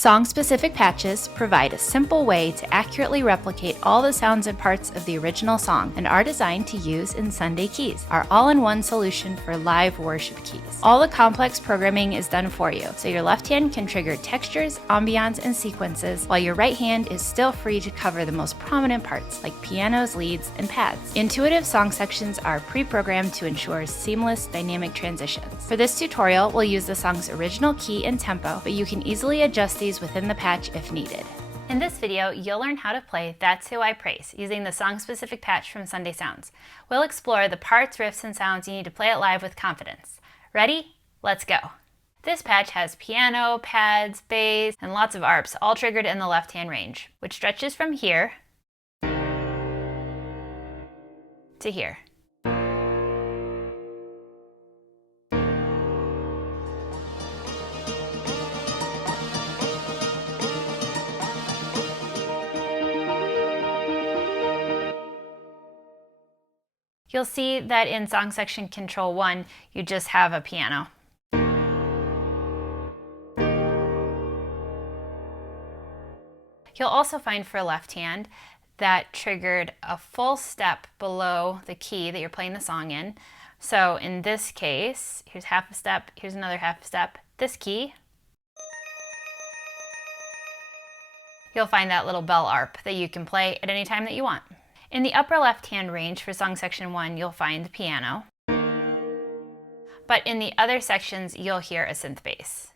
Song-specific patches provide a simple way to accurately replicate all the sounds and parts of the original song and are designed to use in Sunday Keys, our all-in-one solution for live worship keys. All the complex programming is done for you, so your left hand can trigger textures, ambiance, and sequences, while your right hand is still free to cover the most prominent parts like pianos, leads, and pads. Intuitive song sections are pre-programmed to ensure seamless dynamic transitions. For this tutorial, we'll use the song's original key and tempo, but you can easily adjust these within the patch if needed. In this video, you'll learn how to play That's Who I Praise using the song-specific patch from Sunday Sounds. We'll explore the parts, riffs, and sounds you need to play it live with confidence. Ready? Let's go! This patch has piano, pads, bass, and lots of arps, all triggered in the left-hand range, which stretches from here to here. You'll see that in song section control 1, you just have a piano. You'll also find for left hand that triggered a full step below the key that you're playing the song in. So in this case, here's half a step, here's another half a step, this key. You'll find that little bell arp that you can play at any time that you want. In the upper left-hand range for song section 1, you'll find the piano. But in the other sections, you'll hear a synth bass.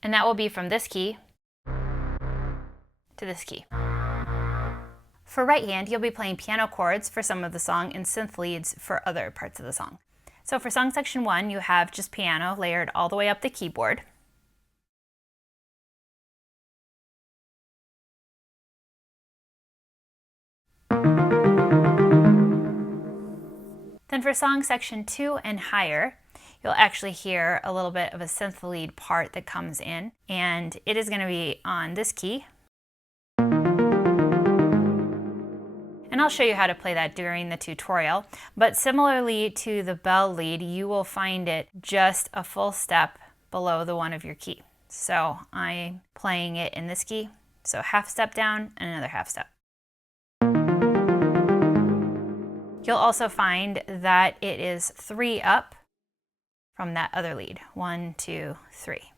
And that will be from this key to this key. For right hand, you'll be playing piano chords for some of the song and synth leads for other parts of the song. So for song section 1, you have just piano layered all the way up the keyboard. Then for song section 2 and higher, you'll actually hear a little bit of a synth lead part that comes in, and it is going to be on this key. And I'll show you how to play that during the tutorial, but similarly to the bell lead, you will find it just a full step below the one of your key. So I'm playing it in this key, so half step down and another half step. You'll also find that it is 3 up from that other lead. 1, 2, 3.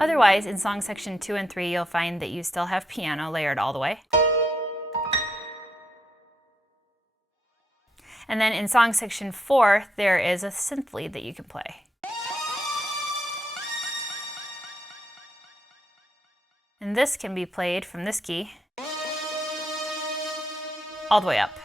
Otherwise, in song section 2 and 3, you'll find that you still have piano layered all the way. And then in song section 4, there is a synth lead that you can play. And this can be played from this key all the way up.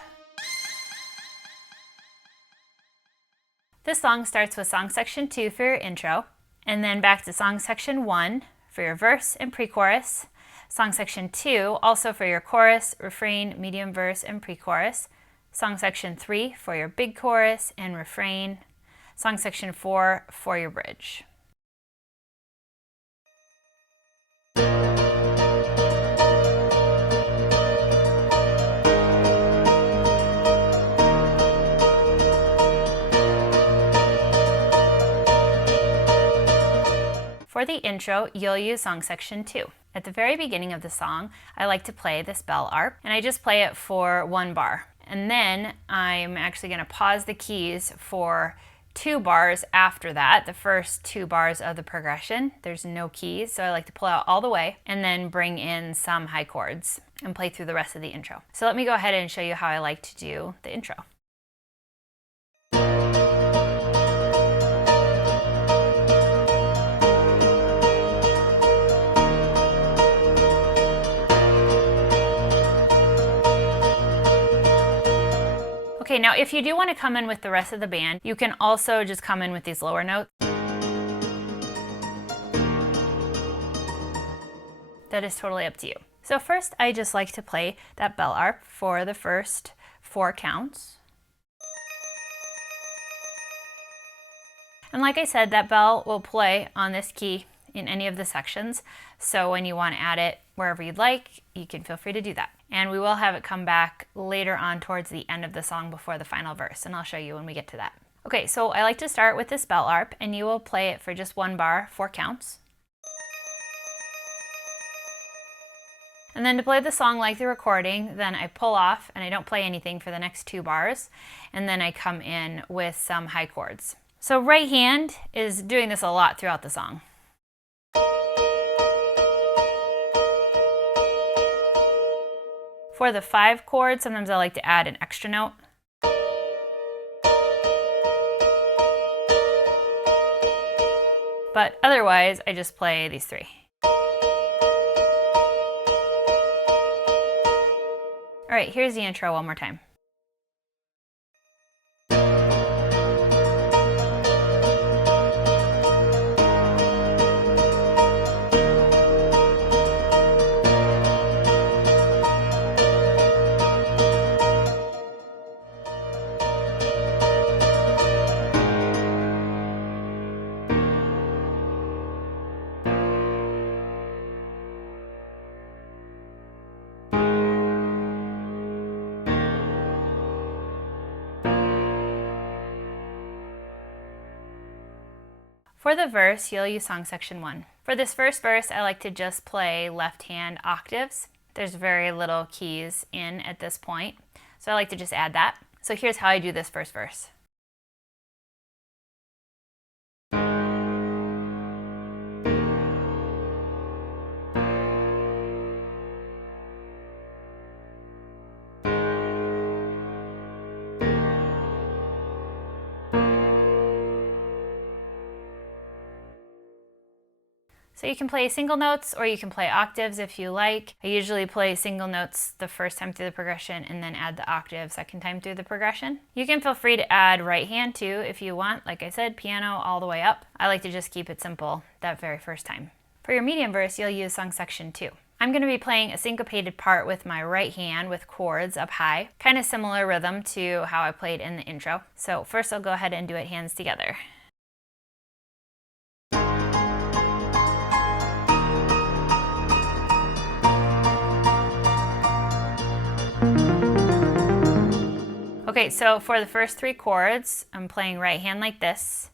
This song starts with song section 2 for your intro, and then back to song section 1 for your verse and pre-chorus, song section 2 also for your chorus, refrain, medium verse, and pre-chorus, song section 3 for your big chorus and refrain, song section 4 for your bridge. For the intro, you'll use song section 2. At the very beginning of the song, I like to play this bell arp, and I just play it for 1 bar. And then I'm actually going to pause the keys for 2 bars after that, the first 2 bars of the progression. There's no keys, so I like to pull out all the way and then bring in some high chords and play through the rest of the intro. So let me go ahead and show you how I like to do the intro. Okay, now if you do want to come in with the rest of the band, you can also just come in with these lower notes. That is totally up to you. So first, I just like to play that bell arp for the first 4 counts. And like I said, that bell will play on this key in any of the sections. So when you want to add it wherever you'd like, you can feel free to do that. And we will have it come back later on towards the end of the song before the final verse, and I'll show you when we get to that. Okay, so I like to start with this bell arp, and you will play it for just 1 bar, 4 counts. And then to play the song like the recording, then I pull off and I don't play anything for the next 2 bars, and then I come in with some high chords. So right hand is doing this a lot throughout the song. For the 5 chords, sometimes I like to add an extra note. But otherwise, I just play these 3. All right, here's the intro one more time. For the verse, you'll use song section 1. For this first verse, I like to just play left hand octaves. There's very little keys in at this point, so I like to just add that. So here's how I do this first verse. So you can play single notes or you can play octaves if you like. I usually play single notes the first time through the progression and then add the octave second time through the progression. You can feel free to add right hand too if you want. Like I said, piano all the way up. I like to just keep it simple that very first time. For your medium verse, you'll use song section 2. I'm going to be playing a syncopated part with my right hand with chords up high. Kind of similar rhythm to how I played in the intro. So first I'll go ahead and do it hands together. Okay, so for the first 3 chords, I'm playing right hand like this.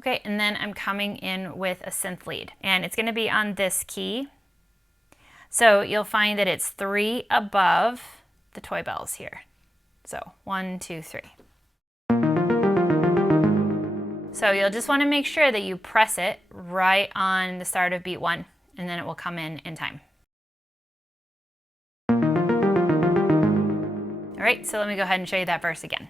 Okay, and then I'm coming in with a synth lead, and it's going to be on this key. So you'll find that it's 3 above the toy bells here. So 1, 2, 3. So you'll just want to make sure that you press it right on the start of beat 1, and then it will come in time. All right, so let me go ahead and show you that verse again.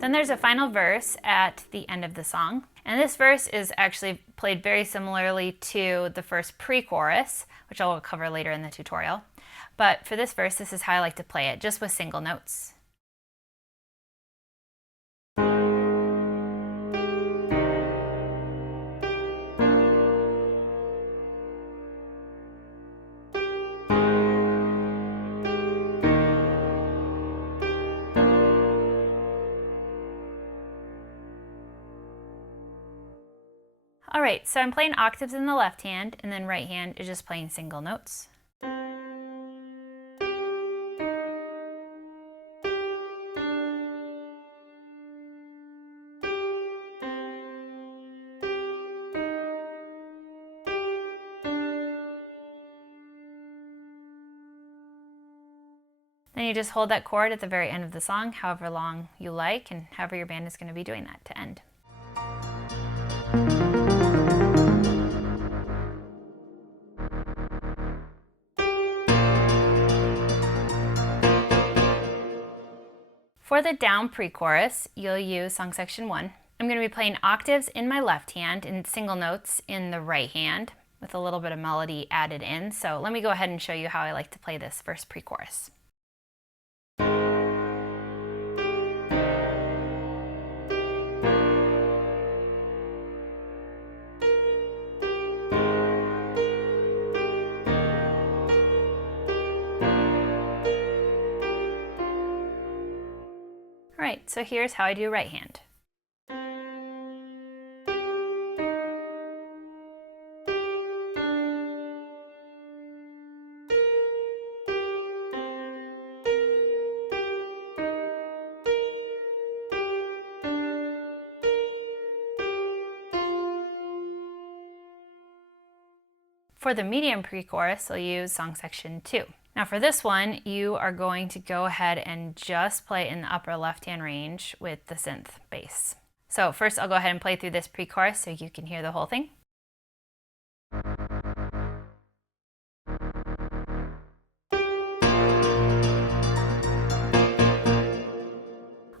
Then there's a final verse at the end of the song. And this verse is actually played very similarly to the first pre-chorus, which I will cover later in the tutorial. But for this verse, this is how I like to play it, just with single notes. All right, so I'm playing octaves in the left hand, and then right hand is just playing single notes. Then you just hold that chord at the very end of the song, however long you like, and however your band is going to be doing that to end. For the down pre-chorus, you'll use song section 1. I'm going to be playing octaves in my left hand and single notes in the right hand with a little bit of melody added in. So let me go ahead and show you how I like to play this first pre-chorus. Alright, so here's how I do right hand. For the medium pre-chorus, I'll use song section 2. Now for this one, you are going to go ahead and just play in the upper left-hand range with the synth bass. So first I'll go ahead and play through this pre-chorus so you can hear the whole thing.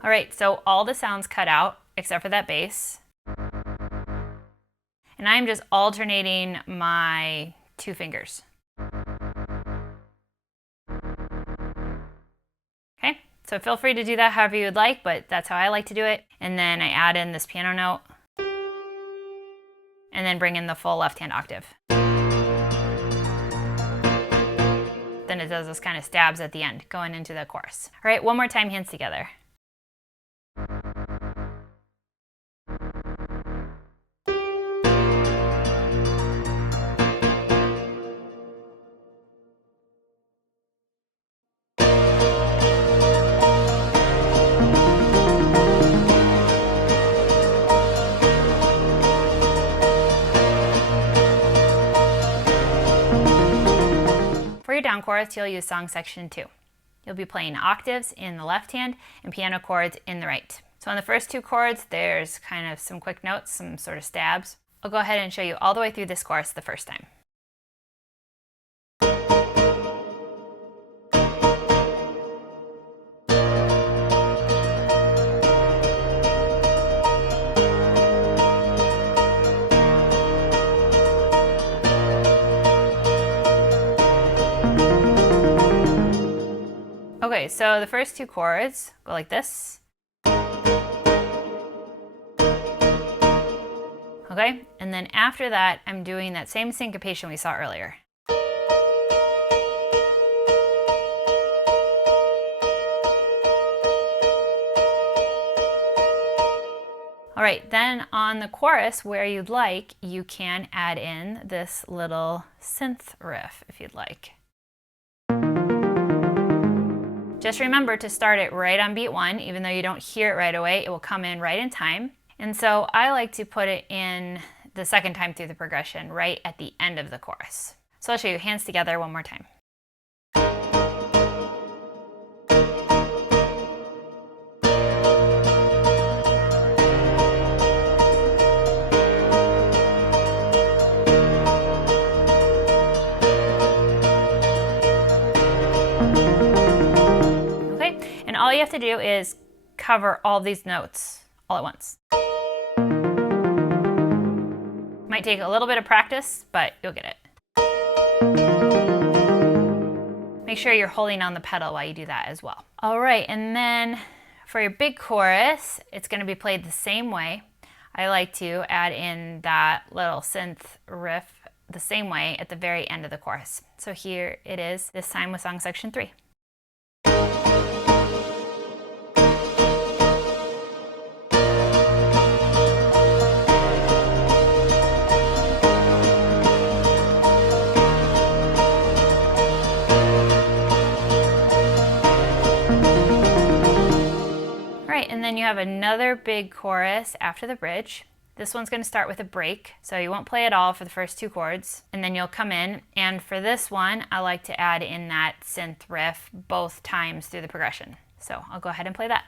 Alright, so all the sounds cut out except for that bass. And I'm just alternating my 2 fingers. Okay, so feel free to do that however you would like, but that's how I like to do it. And then I add in this piano note, and then bring in the full left-hand octave. Then it does this kind of stabs at the end, going into the chorus. All right, one more time, hands together. For your down chorus, you'll use song section 2. You'll be playing octaves in the left hand and piano chords in the right. So on the first 2 chords, there's kind of some quick notes, some sort of stabs. I'll go ahead and show you all the way through this chorus the first time. Okay, so the first 2 chords go like this. Okay, and then after that, I'm doing that same syncopation we saw earlier. All right, then on the chorus, where you'd like, you can add in this little synth riff if you'd like. Just remember to start it right on beat 1, even though you don't hear it right away, it will come in right in time. And so I like to put it in the second time through the progression, right at the end of the chorus. So I'll show you hands together one more time. All you have to do is cover all these notes all at once. Might take a little bit of practice, but you'll get it. Make sure you're holding on the pedal while you do that as well. All right, and then for your big chorus, it's going to be played the same way. I like to add in that little synth riff the same way at the very end of the chorus. So here it is, this time with song section 3. And then you have another big chorus after the bridge. This one's going to start with a break, so you won't play it all for the first 2 chords, and then you'll come in, and for this one, I like to add in that synth riff both times through the progression. So I'll go ahead and play that.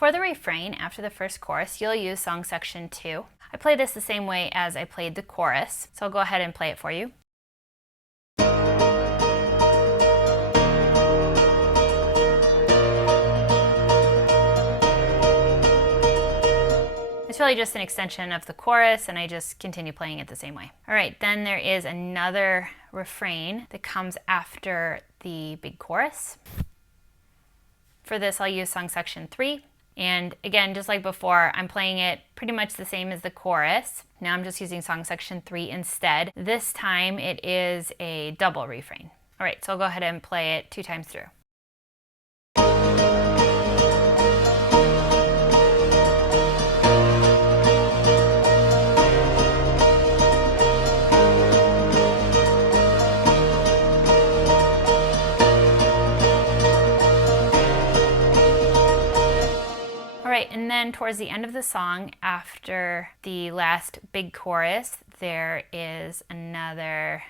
For the refrain, after the first chorus, you'll use song section 2. I play this the same way as I played the chorus, so I'll go ahead and play it for you. really just an extension of the chorus, and I just continue playing it the same way. All right, then there is another refrain that comes after the big chorus. For this, I'll use song section 3. And again, just like before, I'm playing it pretty much the same as the chorus. Now I'm just using song section 3 instead. This time it is a double refrain. All right, so I'll go ahead and play it 2 times through. And then towards the end of the song, after the last big chorus, there is another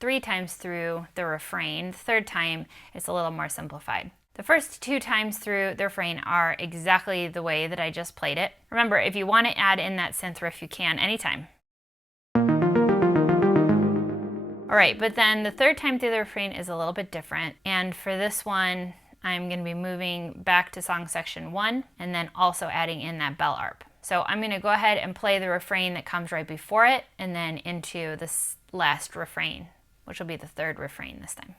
3 times through the refrain. The third time, it's a little more simplified. The first 2 times through the refrain are exactly the way that I just played it. Remember, if you want to add in that synth riff, you can anytime. All right, but then the third time through the refrain is a little bit different. And for this one, I'm going to be moving back to song section 1 and then also adding in that bell arp. So I'm going to go ahead and play the refrain that comes right before it and then into this last refrain, which will be the third refrain this time.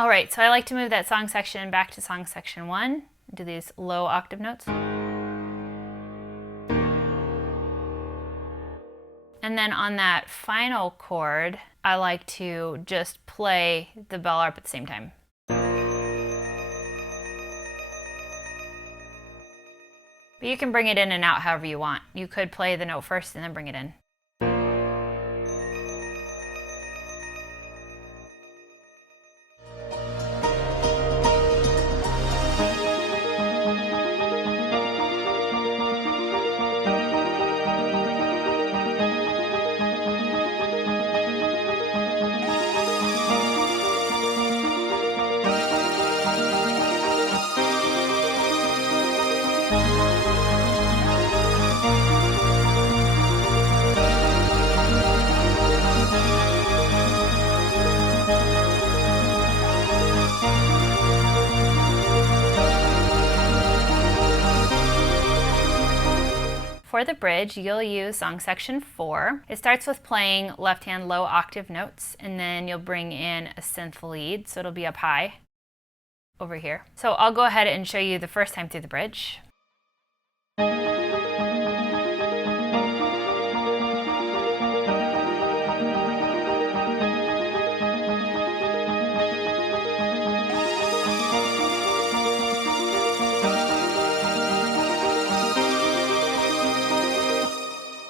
All right, so I like to move that song section back to song section 1, do these low octave notes. And then on that final chord, I like to just play the bell arp at the same time. But you can bring it in and out however you want. You could play the note first and then bring it in. For the bridge, you'll use song section 4. It starts with playing left-hand low octave notes, and then you'll bring in a synth lead, so it'll be up high over here. So I'll go ahead and show you the first time through the bridge.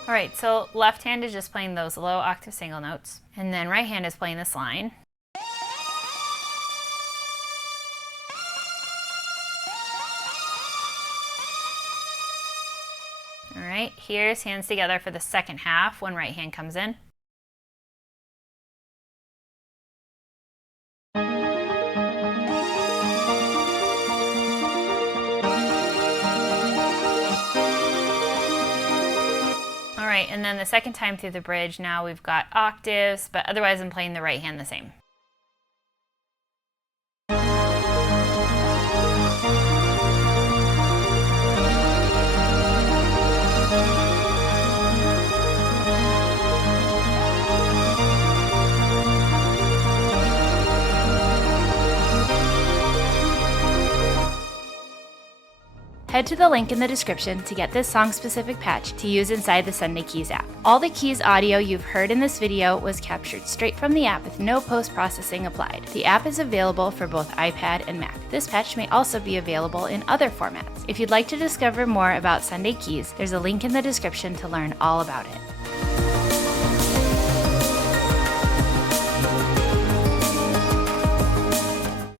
All right, so left hand is just playing those low octave single notes, and then right hand is playing this line. All right, here's hands together for the second half when right hand comes in. And then the second time through the bridge, now we've got octaves, but otherwise I'm playing the right hand the same. Head to the link in the description to get this song-specific patch to use inside the Sunday Keys app. All the Keys audio you've heard in this video was captured straight from the app with no post-processing applied. The app is available for both iPad and Mac. This patch may also be available in other formats. If you'd like to discover more about Sunday Keys, there's a link in the description to learn all about it.